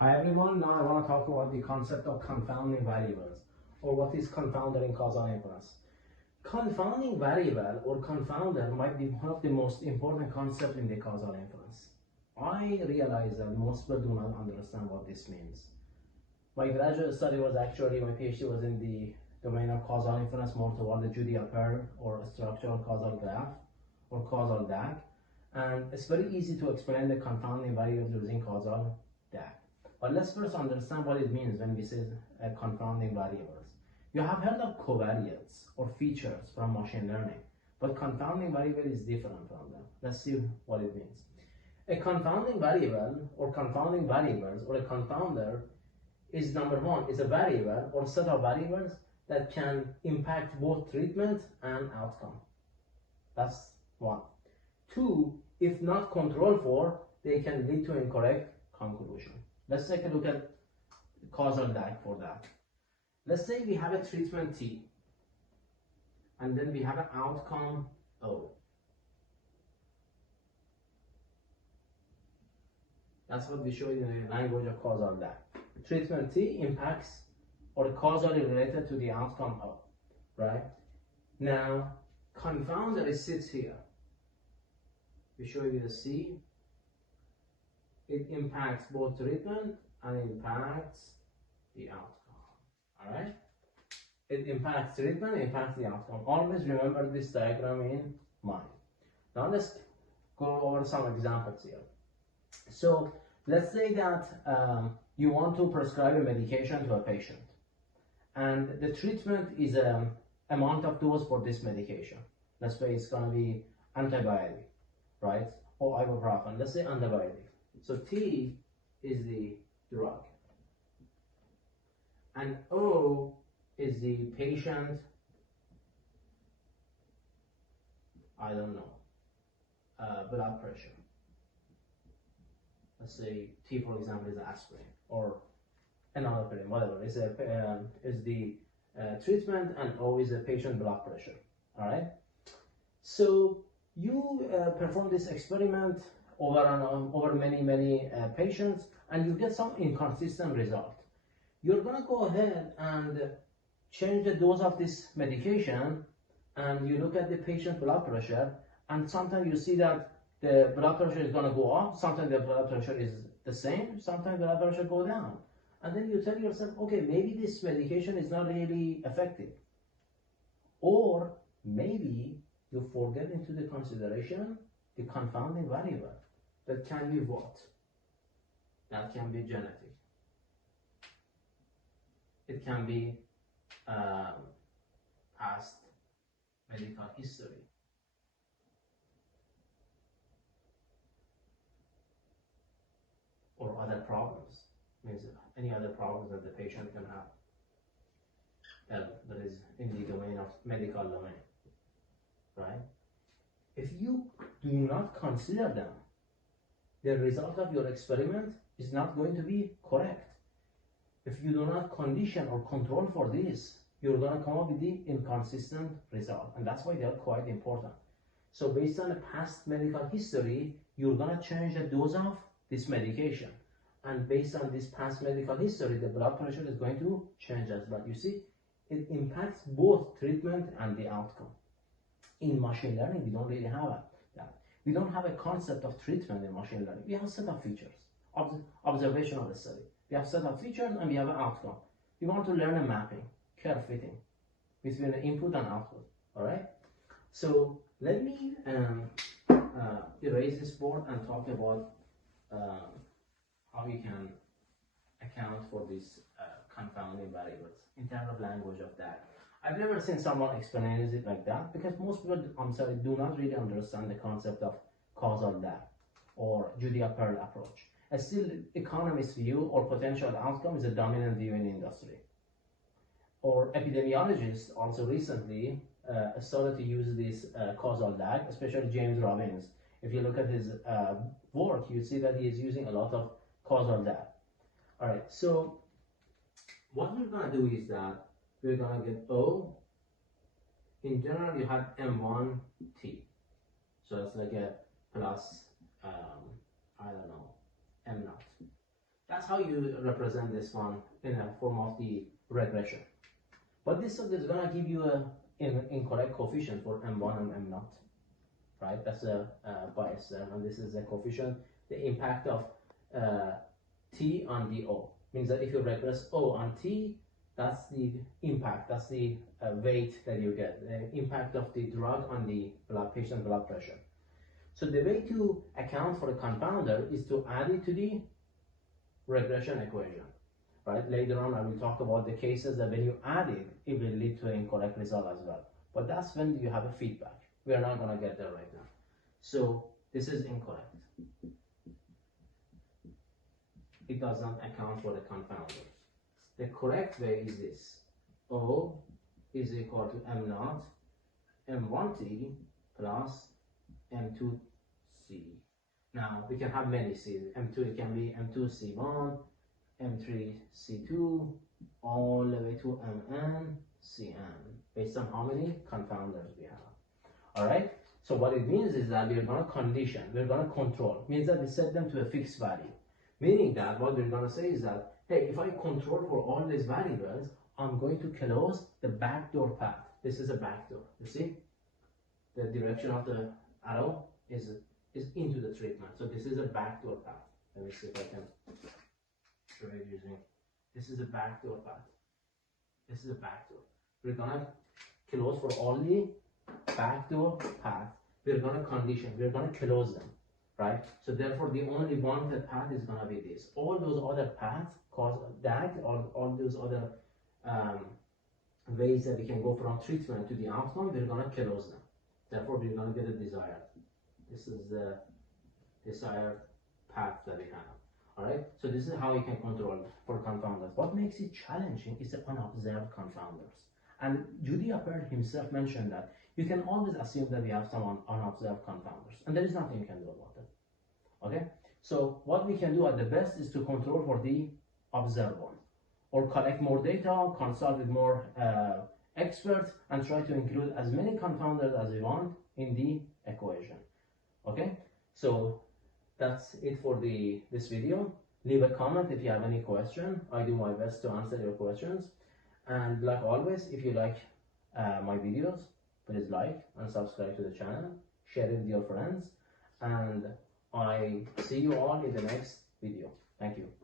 Hi everyone, now I want to talk about the concept of confounding variables, or what is confounder in causal inference. Confounding variable or confounder might be one of the most important concepts in the causal inference. I realize that most people do not understand what this means. My graduate study was actually, my PhD was in the domain of causal inference, more toward the Judy-Appel or structural causal graph or causal DAG. And it's very easy to explain the confounding variables using causal DAG. But let's first understand what it means when we say confounding variables. You have heard of covariates or features from machine learning, but confounding variable is different from them. Let's see what it means. A confounding variable or confounding variables or a confounder is, number one, is a variable or set of variables that can impact both treatment and outcome. That's one. Two, if not controlled for, they can lead to incorrect conclusion. Let's take a look at causal DAG for that. Let's say we have a treatment T, and then we have an outcome O. That's what we show in the language of causal DAG. Treatment T impacts or causally related to the outcome O, right? Now, confounder sits here. We show you the C. It impacts both treatment and impacts the outcome. All right? It impacts treatment, impacts the outcome. Always remember this diagram in mind. Now let's go over some examples here. So let's say that you want to prescribe a medication to a patient, and the treatment is amount of dose for this medication. Let's say it's going to be antibiotic, right? Or ibuprofen. Let's say antibiotic. So T is the drug, and O is the patient, I don't know, blood pressure. Let's say T, for example, is aspirin or another pill, whatever. Is the treatment, and O is the patient blood pressure. All right. So you perform this experiment over many patients, and you get some inconsistent result. You're going to go ahead and change the dose of this medication, and you look at the patient blood pressure, and sometimes you see that the blood pressure is going to go up, sometimes the blood pressure is the same, sometimes the blood pressure go down. And then you tell yourself, okay, maybe this medication is not really effective. Or maybe you forget into the consideration the confounding variable. That can be what? That can be genetic. It can be past medical history. Or other problems. Means any other problems that the patient can have. That is in the domain of medical domain. Right? If you do not consider them, the result of your experiment is not going to be correct. If you do not condition or control for this, you're going to come up with the inconsistent result. And that's why they're quite important. So based on the past medical history, you're going to change the dose of this medication. And based on this past medical history, the blood pressure is going to change as well. You see, it impacts both treatment and the outcome. In machine learning, we don't really have that. We don't have a concept of treatment in machine learning. We have a set of features, observation of the study. We have a set of features and we have an outcome. We want to learn a mapping, curve fitting between the input and output. All right. So let me erase this board and talk about how we can account for these confounding variables in terms of language of that. I've never seen someone explains it like that, because most people, do not really understand the concept of causal DAG or Judy-Appel approach. A still economist view or potential outcome is a dominant view in the industry. Or epidemiologists also recently started to use this causal DAG, especially James Robbins. If you look at his work, you see that he is using a lot of causal DAG. All right, so what we're going to do is that we're going to get O. In general, you have M1T. So it's like a plus, I don't know, M naught. That's how you represent this one in a form of the regression. But this is gonna give you an incorrect coefficient for M1 and M0, right? That's a bias there, and this is a coefficient, the impact of T on the O. Means that if you regress O on T, that's the impact, that's the weight that you get, the impact of the drug on the patient blood pressure. So the way to account for a confounder is to add it to the regression equation, right? Later on I will talk about the cases that when you add it, it will lead to an incorrect result as well. But that's when you have a feedback. We are not gonna get there right now. So this is incorrect. It doesn't account for the confounder. The correct way is this. O is equal to M0 M1T plus M2C. Now we can have many C's. M2, it can be M2C1, M3C2, all the way to MNCN, based on how many confounders we have. All right. So what it means is that we're going to condition, we're going to control. Means that we set them to a fixed value. Meaning that what we're going to say is that, hey, if I control for all these variables, I'm going to close the backdoor path. This is a backdoor. You see, the direction of the arrow is into the treatment. So this is a backdoor path. Let me see if I can show it using. This is a backdoor path. This is a backdoor. We're gonna close for all the backdoor path. We're gonna condition. We're gonna close them, right? So therefore, the only wanted path is gonna be this. All those other paths cause that, or all those other ways that we can go from treatment to the outcome, we're gonna close them. Therefore, we're gonna get a desired. This is the desired path that we have. All right. So this is how you can control for confounders. What makes it challenging is the unobserved confounders. And Judy Appert himself mentioned that you can always assume that we have some unobserved confounders, and there is nothing you can do about it. Okay. So what we can do at the best is to control for the observed one, or collect more data, consult with more experts, and try to include as many confounders as we want in the equation. Okay, so that's it for this video. Leave a comment if you have any question. I do my best to answer your questions. And like always, if you like my videos, please like and subscribe to the channel. Share it with your friends. And I see you all in the next video. Thank you.